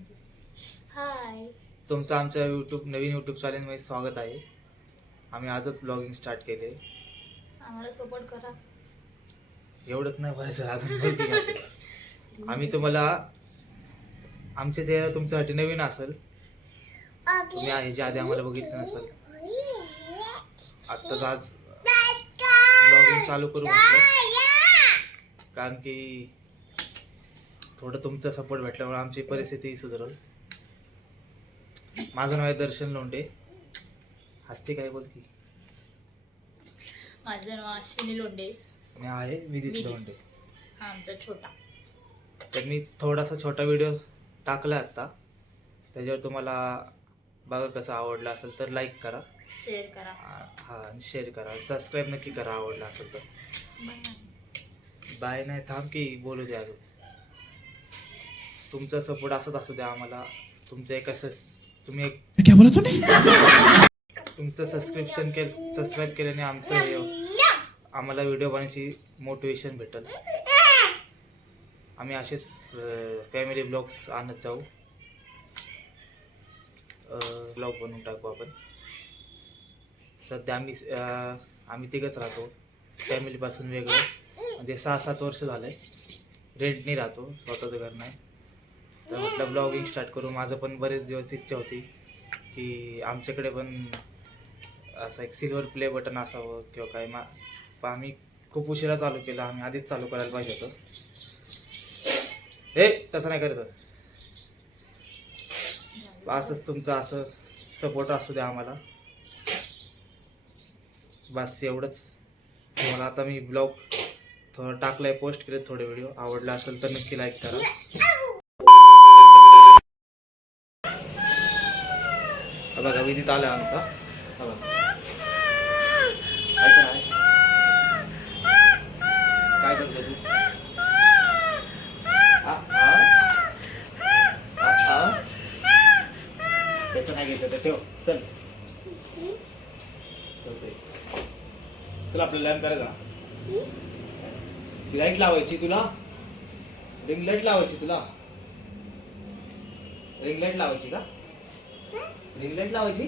हाय तुमचं आमच्या यूट्यूब नवीन यूट्यूब चॅनलमध्ये स्वागत आहे. आम्ही आजच ब्लॉगिंग स्टार्ट केले. आम्हाला सपोर्ट करा. एवढंच नाही बोलायचं अजून बोलते का? आम्ही तुम्हाला आमचे चेहरा तुमच्यासाठी नवीन असेल तुम्ही ह्याच्या आधी आम्हाला बघितलं नसेल. आत्ताच आज ब्लॉगिंग चालू करू म्हटलं. कारण की थोडं तुमचा सपोर्ट भेटल्यामुळे आमची परिस्थिती सुधारल. माझं नाव आहे दर्शन लोंढे. हसते काय बोल की? माझं नाव अश्विनी लोंडे आणि हा आहे विदित. लोंढे. हा आमचा छोटा. तर मी थोडासा छोटा व्हिडिओ टाकला आत्ता. त्याच्यावर तुम्हाला बघा कसं आवडला असेल तर लाईक करा. शेअर करा. हा आणि शेअर करा. सबस्क्राईब नक्की करा आवडला असेल तर. बाय नाही थांब की बोलू द्या अजून. तुमचा सपोर्ट असंच असू द्या आम्हाला. तुमचं एक असं तुम्ही एक क्या बोला तूने? तुमचं सबस्क्रिप्शन केलं सबस्क्राईब केल्याने आमचं हे- आम्हाला व्हिडिओ बनवायची मोटिवेशन भेटेल. आम्ही असेच फॅमिली ब्लॉग्स आणत जाऊ. ब्लॉग बनवून टाकू आपण. सध्या आम्ही आम्ही तिघच राहतो. फॅमिलीपासून वेगळं. म्हणजे सहा सात वर्ष झालंय रेंटनी राहतो. स्वतःचं घर नाही. तर म्हटलं ब्लॉगिंग स्टार्ट करू. माझं पण बरेच दिवस इच्छा होती की आमच्याकडे पण असं एक सिल्वर प्ले बटन असावं किंवा काय. मा पण आम्ही खूप उशिरा चालू केलं. आम्ही आधीच चालू करायला पाहिजे होतं. हे तसं नाही करायचं. असंच तुमचं असं सपोर्ट असू द्या आम्हाला. बस एवढंच. तुम्हाला आता मी ब्लॉग थोडं टाकलाय पोस्ट केले थोडे व्हिडिओ आवडला असेल तर नक्की लाईक करा. हा आला आमचा. हा काय काय काय करतो तू? आ, आ? आ, त्याचं नाही घ्यायचं तर ठेव चल. ठेवतोय. चल आपल्याला लॅम्प करायचा ती लाइट लावायची तुला? रिंग लाइट लावायची तुला? रिंग लाइट लावायची का? रिंगलेट लाइट लावायची?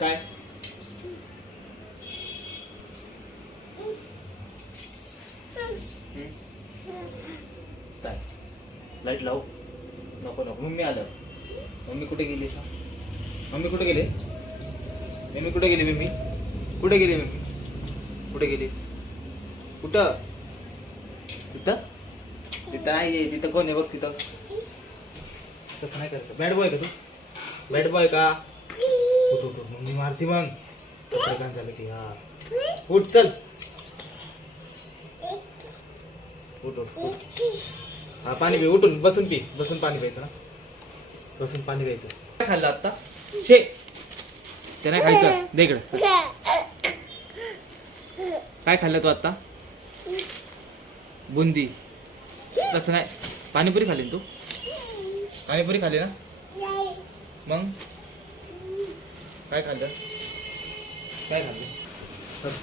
काय? काय? लाइट लावू? नको नको. मम्मी आलं. मम्मी कुठे गेली? का मम्मी कुठे गेले? मम्मी कुठे गेली मम्मी? कुठे गेली मम्मी? कुठे गेली? कुठं? तिथं? तिथं आहे तिथं कोण आहे? बघ तिथं. तसं नाही करायचं. बॅड बॉय का तू? बॅड बॉय का? उठ उठ उठ. मम्मी मारती मग. घाण झालं की हा. उठ चल. उठ उठ उठ. हा पाणी पी उठून बसून पी. बसून पाणी प्यायचं ना बसून पाणी प्यायचं. काय खाल्लं आत्ता? शे. ते नाही खायचं. दे इकडे. काय खाल्लं तू आत्ता? बुंदी. तसं नाही. पाणीपुरी खाल्ली तू? पाणीपुरी खाल्ली ना? मग? काय खाल्लं? काय खाल्लं?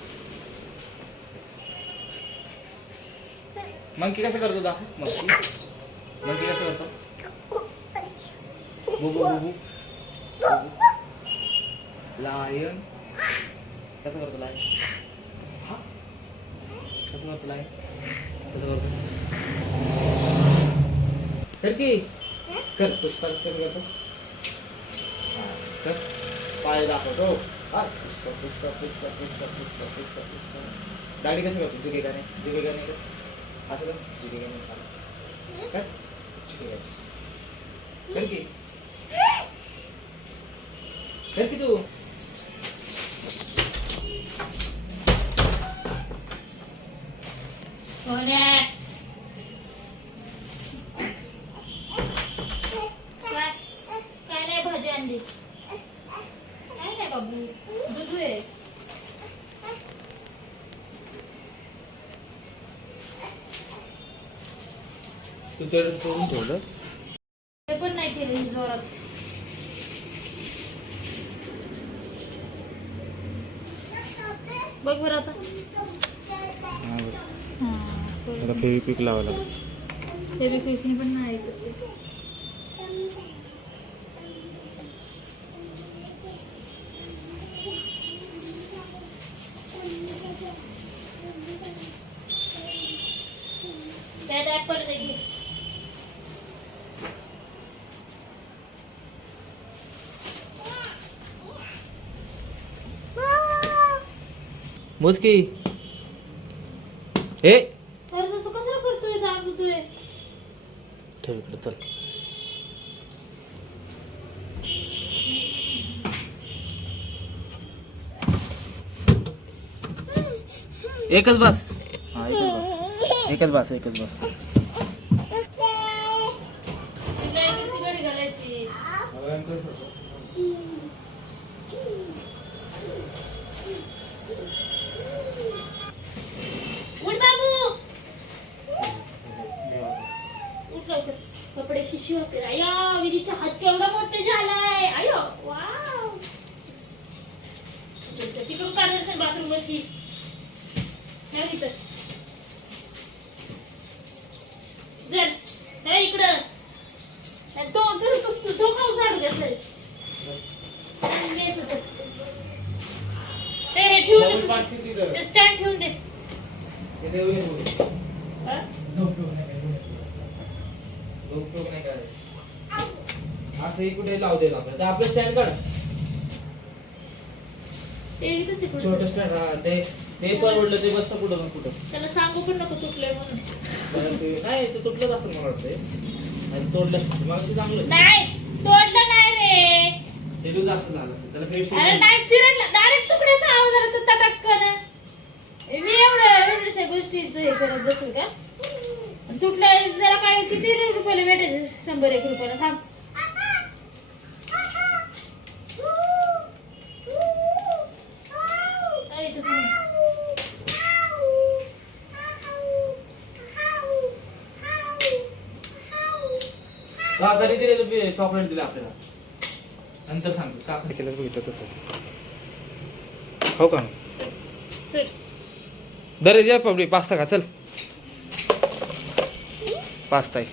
मंकी कसं करतो दाखव मंकी? मंकी कसं करतो? बुबू बुबू लायन कसं करतो लायन हा? कसं करतो लायन कसं करतो? कर की कर पुष्पा कसं करतो हा, कर. पाय दाखवतो. हा पुष्पा पुष्पा पुष्पा पुष्पा पुष्पा पुष्पा पुष्पा. दाढी कसं करतो? जुगे गाणे जुगे गाणे कर. असं कर. जुगे गाणे चालू. कर. जुगे गाणे. कर की. कर की तू. कोण आहे? काय काय नाही भाजी आणली काय नाही बाबू दूध आहे तू तेवढं करून ठेवलं ते पण नाही केलं ही जोरात. बघ बरं आता. हा बस. हा, फेविक्विक लावावं लागेल. फेविक्विकने पण नाही. ऐकत मुस्की हे अरे तसं कशाला करतोय दाबतोय ठेव इकडे चल. एकच बस. हा एकच बस. एकच बस एकच बस. तुला एकच घडी घालायची. उठ लवकर कपडे शिशी होते. अय्या विधीचा हात केवढा मोठे झालाय. अयो वाव. तिकडून काढायचं बाथरूम बशी या इथं. जर हे इकडं. तो का तर. हे ठेवून दे स्टँड ठेवून दे हा? असं कुठे लावू दे आपलं ते आपलं स्टँड काढ. ते इथंच इकडं. छोटं स्टँड हा ते ते परवडलं ते बसतं कुठं ना कुठं. त्याला सांगू पण नको तुटलंय म्हणून. कारण ते- नाही ते तुटलंच असेल मला वाटतंय. आणि तोडलं मागशी चांगलं नाही तोडलं नाही रे. ते लूज असं झालं असेल त्याला अरे नाही. चिरडलं. डायरेक्ट तुकड्याचा आवाज आला तर तटक्कन मी एवढं एवढ्याशा गोष्टीचं हे करत बसेल का? तुटलं जरा काय किती रुपयाला भेटायचं? शंभर एक रुपयाला थांब काय इथं कोणी? का कधी दिलेलं चॉकलेट दिलं आपल्याला. नंतर सांगतो का केलं बघितलं तसं हो का? सर. दरे द्या पबडी पास्ता खा चल. पास्ता आहे.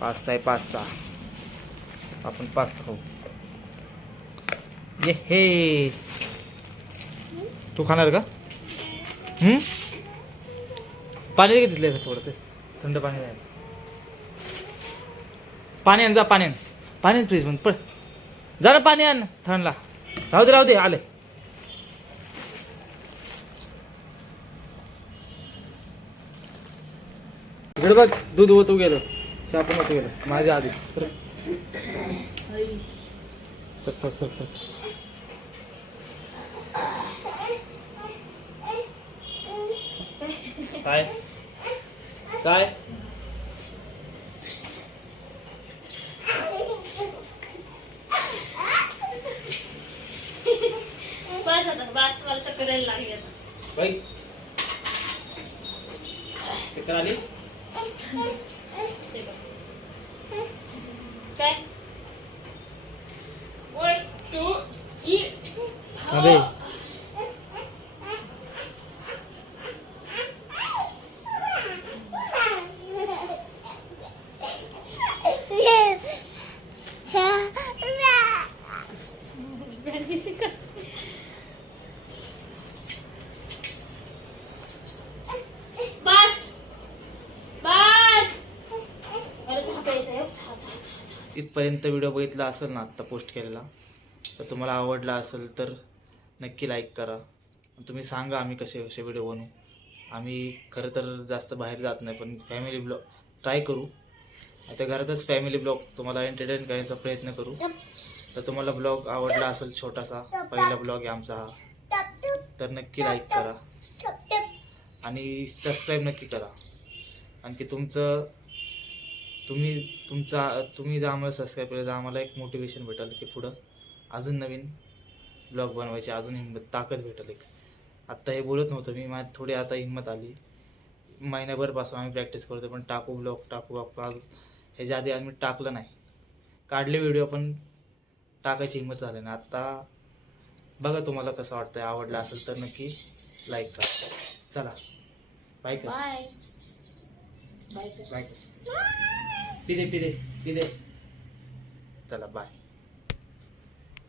पास्ता आहे पास्ता. आपण पास्ता खाऊ. ये हे. तू खाणार का? हम्म? पाणी घेतलं थोडंसं. थंड पाणी द्यायला पाणी आण जा पाणी आण. पाणी आण पळ. पड जरा पाणी आण थंडला राहू दे राहू दे आले. इकडे बघ दूध ओतू गेलं. चहा ओतू गेलं. माझ्या आधी. सर सक सक सक सक काय? काय बस आता चक्कर यायला लागली आता बाई चक्कर आली. काय? वन टू थ्री अरे. बस बस मला चहा प्यायचा आहे चहा चहा चहा इथपर्यंत व्हिडिओ बघितला असेल ना आत्ता पोस्ट केलेला तर तुम्हाला आवडला असेल तर नक्की लाईक करा. तुम्ही सांगा आम्ही कसे कसे व्हिडिओ बनवू. आम्ही खरं तर जास्त बाहेर जात नाही पण फॅमिली ब्लॉग ट्राय करू. आता घरातच फॅमिली ब्लॉग तुम्हाला एंटरटेन करण्याचा प्रयत्न करू. तर तुम्हाला ब्लॉग आवडला असेल छोटासा पहिला ब्लॉग आहे आमचा हा तर नक्की लाईक करा. आणि सबस्क्राईब नक्की करा. आणखी तुमचं तुम्ही तुमचा तुम्ही जर आम्हाला सबस्क्राईब केलं तर आम्हाला एक मोटिवेशन भेटेल की पुढं अजून नवीन ब्लॉग बनवायची अजून हिंमत ताकद भेटेल एक. आत्ता हे बोलत नव्हतं मी माझ्यात थोडी आता हिंमत आली. महिन्याभरपासून आम्ही प्रॅक्टिस करतो पण टाकू ब्लॉग टाकू आपण ह्याच्या आधी आम्ही टाकलं नाही. काढले व्हिडिओ पण टाकायची हिंमत झाली ना आत्ता बघा तुम्हाला कसं वाटतंय आवडलं असेल तर नक्की लाईक करा. चला. बाय करा. बाय. बाय पिदे पिदे पिदे. चला बाय